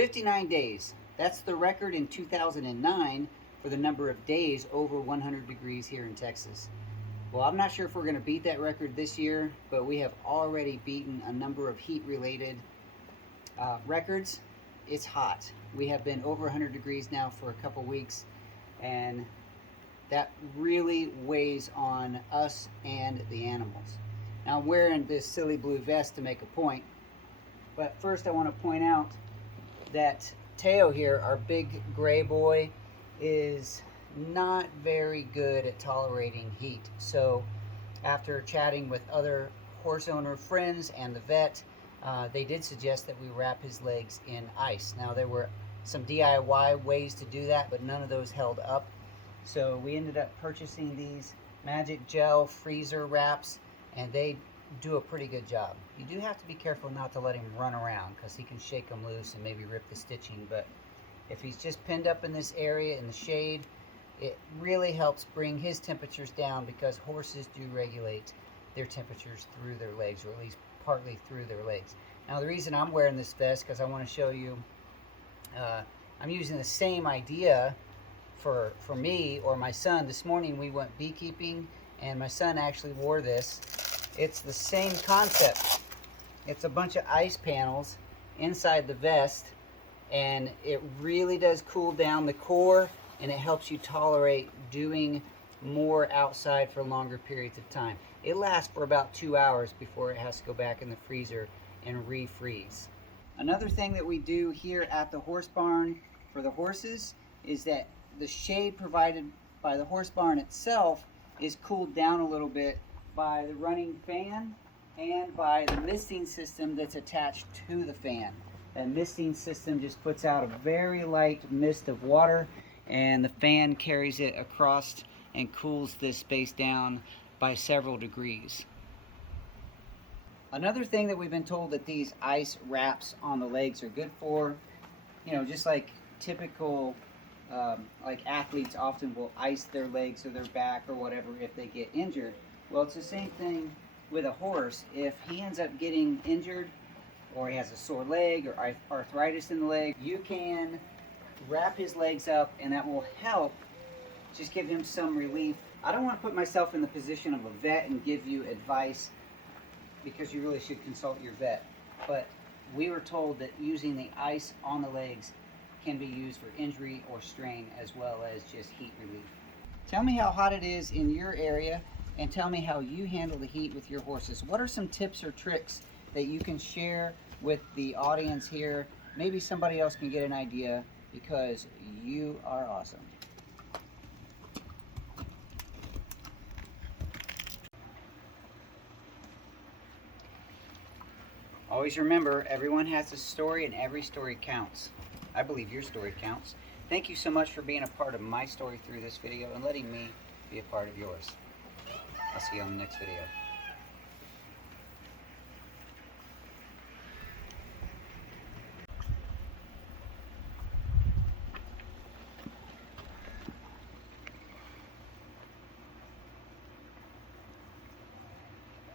59 days. That's the record in 2009 for the number of days over 100 degrees here in Texas. Well, I'm not sure if we're going to beat that record this year, but we have already beaten a number of heat-related records. It's hot. We have been over 100 degrees now for a couple weeks, and that really weighs on us and the animals. Now, I'm wearing this silly blue vest to make a point, but first I want to point out that Teo here, our big gray boy, is not very good at tolerating heat. So after chatting with other horse owner friends and the vet, they did suggest that we wrap his legs in ice. Now, there were some DIY ways to do that, but none of those held up. So we ended up purchasing these Magic Gel freezer wraps, and they do a pretty good job. You do have to be careful not to let him run around, because he can shake them loose and maybe rip the stitching. But if he's just pinned up in this area in the shade, it really helps bring his temperatures down, because horses do regulate their temperatures through their legs, or at least partly through their legs. Now, the reason I'm wearing this vest, because I want to show you, I'm using the same idea for me or my son. This morning we went beekeeping, and my son actually wore this. It's the same concept. It's a bunch of ice panels inside the vest, and it really does cool down the core, and it helps you tolerate doing more outside for longer periods of time. It lasts for about 2 hours before it has to go back in the freezer and refreeze. Another thing that we do here at the horse barn for the horses is that the shade provided by the horse barn itself is cooled down a little bit by the running fan and by the misting system that's attached to the fan. That misting system just puts out a very light mist of water, and the fan carries it across and cools this space down by several degrees. Another thing that we've been told that these ice wraps on the legs are good for, just like typical like athletes often will ice their legs or their back or whatever if they get injured. Well, it's the same thing with a horse. If he ends up getting injured, or he has a sore leg or arthritis in the leg, you can wrap his legs up, and that will help just give him some relief. I don't want to put myself in the position of a vet and give you advice, because you really should consult your vet. But we were told that using the ice on the legs can be used for injury or strain, as well as just heat relief. Tell me how hot it is in your area, and tell me how you handle the heat with your horses. What are some tips or tricks that you can share with the audience here? Maybe somebody else can get an idea, because you are awesome. Always remember, everyone has a story, and every story counts. I believe your story counts. Thank you so much for being a part of my story through this video and letting me be a part of yours. I'll see you on the next video.